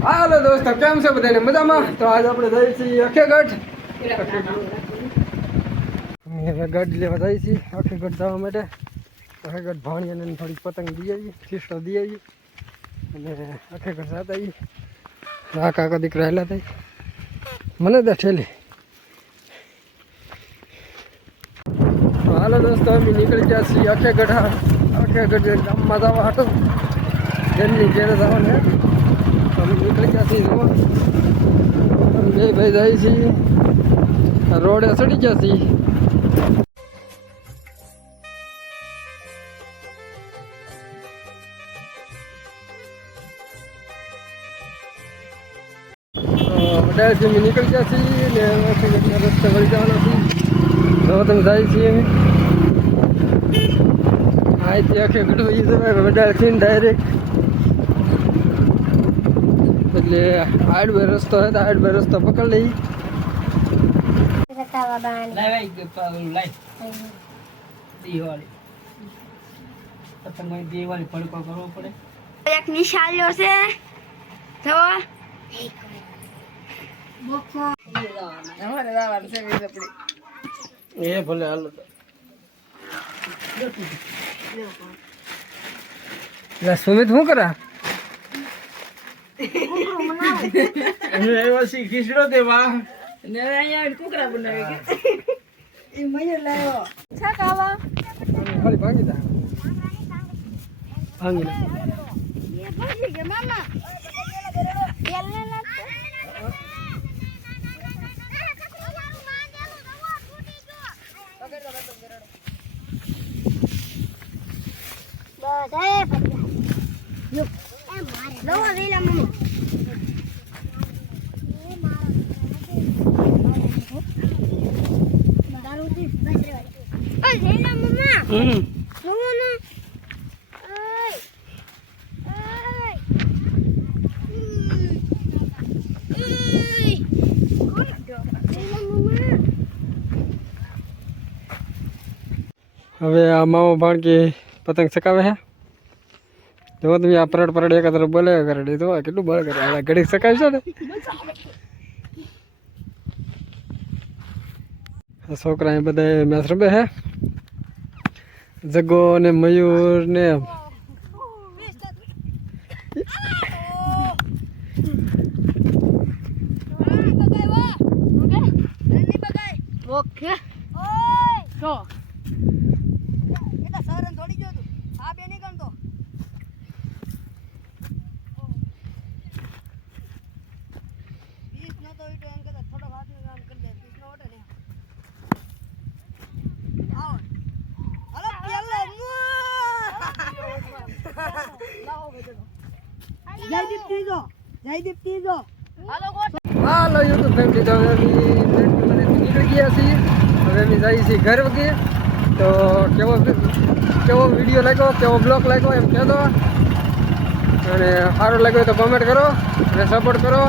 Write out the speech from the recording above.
હાલો દોસ્તો કેમ છે બધાને? મજામાં? તો આજ આપણે જઈએ છીએ અખેગઢ. ગઢ લેવા જઈએ છીએ. અખેગઢ જવા માટે અખેગઢ અને થોડીક પતંગ દઈ આવીએ શિષ્ટો દઈ આવીએ. અને અખેગઢ જતા આવીએ. આ કાકા દીકરા હેલા થઈ. મને દે ઠેલી. તો હાલો દોસ્તો, અમે નીકળી ગયા છીએ અખેગઢ અખેગઢ ગામમાં જવા હતો. જેમની ઘેરે જવાનું તો અમે જોવા અમે ભાઈ જાય છીએ. રોડે ચડી ગયા છીએ. વડાળથી અમે નીકળી ગયા છીએ ને રસ્તે વળી જવાના છીએ. જો તમે જાય છીએ. અમે ડાયરેક્ટ એટલે હાઈડવે રસ્તો હોય તો હાઈડવે રસ્તો પકડી લઈ. દિવાળી પતંગ કરવો પડે એક નિશાલ્યો છે. તો એ ભલે હાલો સુમિત શું કરા? છીએ ખીચડો દેવા ને અહીંયા કુકરા બનાવી એ મયર લાવ્યો ખાલી ભાંગી દા ભાંગી દા મમ્મા હમ જોવો ને ઓય ઓય હવે આ મામા ભાણકી પતંગ ચકાવે છે જો તમે આ પરડ પરડ એક તરફ બોલે કરે તો કેટલું બળ કરે? આ ઘડીક ચકાવશે ને? આ છોકરા એ બધા મેચ રમે છે જગો ને મયુર ને ઓકે તો હાલો યુટ્યુબ ફેમિલી તો હવે અમે નીકળી ગયા છીએ. હવે અમે જઈએ છીએ ઘર વગી. તો કેવો કેવો વીડિયો લાગ્યો? કેવો બ્લોગ લાગ્યો? એમ કહેતો. અને સારો લાગ્યો તો કોમેન્ટ કરો અને સપોર્ટ કરો.